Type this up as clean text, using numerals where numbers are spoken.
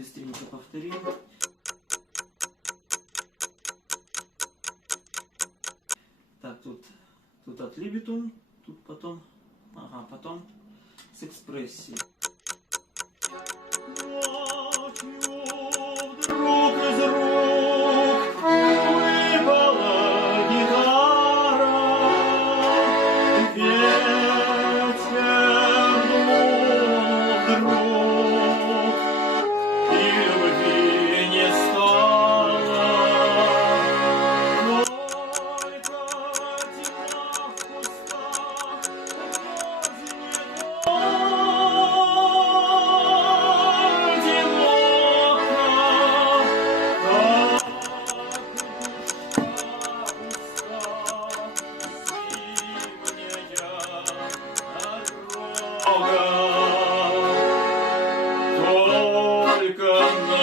быстренько повторим. Так, тут от либитум, тут потом, потом с экспрессией. Вдруг из рук выпала гитара, ветер вдруг, и любви не стало, только тьма в кустах, только